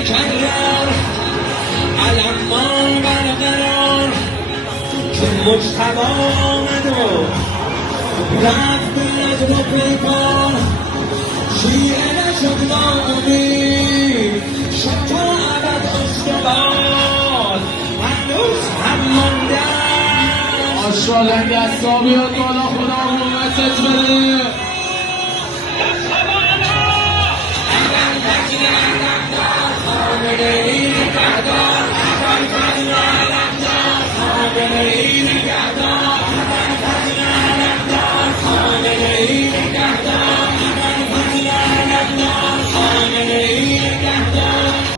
کرر علمان برقرار که مجتبی آمد و رفت از رو پیکار شیعه نشد ناامید شد تا ابد استوار هنوز هم مانده آشغالن دستا بیاد بالا خدا قوتت بده خامنه ای نگهدار